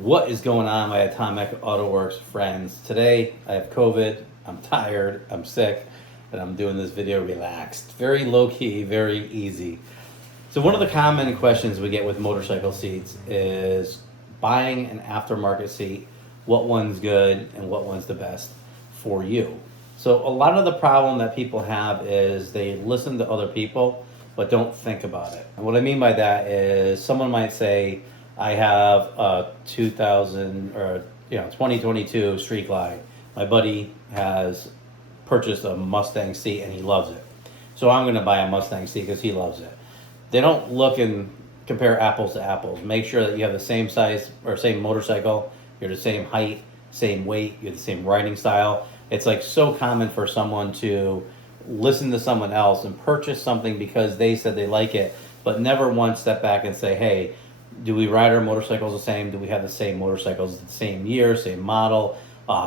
What is going on, my Atomic Auto Works friends? Today I have COVID, I'm tired, I'm sick, and I'm doing this video relaxed. Very low key, very easy. So one of the common questions we get with motorcycle seats is buying an aftermarket seat, what one's good and what one's the best for you. So a lot of the problem that people have is they listen to other people but don't think about it. And what I mean by that is someone might say, I have a 2022 Street Glide. My buddy has purchased a Mustang seat and he loves it. So I'm going to buy a Mustang seat because he loves it. They don't look and compare apples to apples. Make sure that you have the same size or same motorcycle, you're the same height, same weight, you're the same riding style. It's like so common for someone to listen to someone else and purchase something because they said they like it, but never once step back and say, hey, do we ride our motorcycles the same? Do we have the same motorcycles the same year, same model?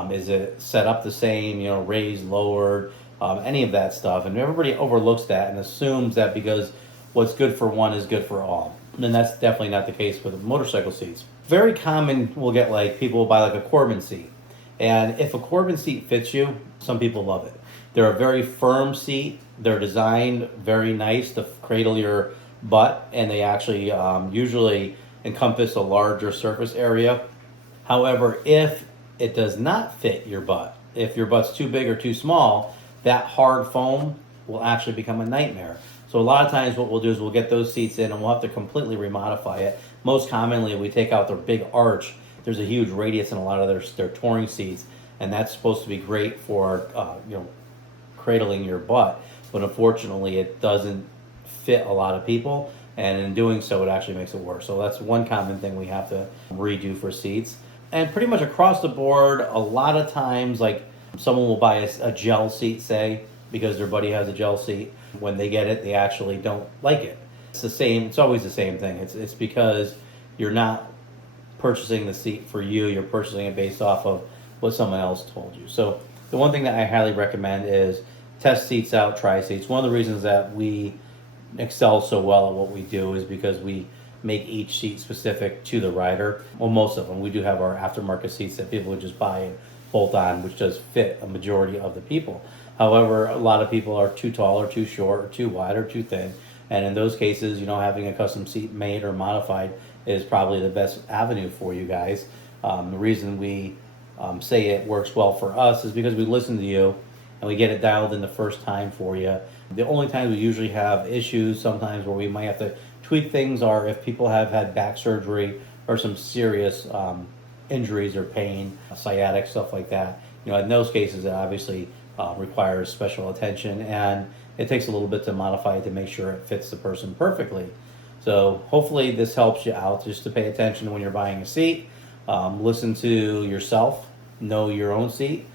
Is it set up the same, raised, lowered, any of that stuff? And everybody overlooks that and assumes that because what's good for one is good for all. And that's definitely not the case with motorcycle seats. Very common, we'll get like people will buy like a Corbin seat. And if a Corbin seat fits you, some people love it. They're a very firm seat. They're designed very nice to cradle your butt, and they actually usually encompass a larger surface area. However, if it does not fit your butt, if your butt's too big or too small, that hard foam will actually become a nightmare. So a lot of times what we'll do is we'll get those seats in and we'll have to completely remodify it. Most commonly, we take out their big arch. There's a huge radius in a lot of their touring seats, and that's supposed to be great for cradling your butt. But unfortunately, it doesn't fit a lot of people, and in doing so, it actually makes it worse. So that's one common thing we have to redo for seats. And pretty much across the board, a lot of times, like someone will buy a gel seat, say, because their buddy has a gel seat. When they get it, they actually don't like it. It's the same. It's always the same thing. It's because you're not purchasing the seat for you. You're purchasing it based off of what someone else told you. So the one thing that I highly recommend is test seats out, try seats. One of the reasons that we excel so well at what we do is because we make each seat specific to the rider. Well, most of them. We do have our aftermarket seats that people would just buy and bolt on, which does fit a majority of the people. However, a lot of people are too tall or too short or too wide or too thin. And in those cases, having a custom seat made or modified is probably the best avenue for you guys. The reason we say it works well for us is because we listen to you and we get it dialed in the first time for you. The only times we usually have issues sometimes where we might have to tweak things are if people have had back surgery or some serious injuries or pain, sciatic, stuff like that. In those cases, it obviously requires special attention, and it takes a little bit to modify it to make sure it fits the person perfectly. So hopefully this helps you out just to pay attention when you're buying a seat. Listen to yourself, know your own seat,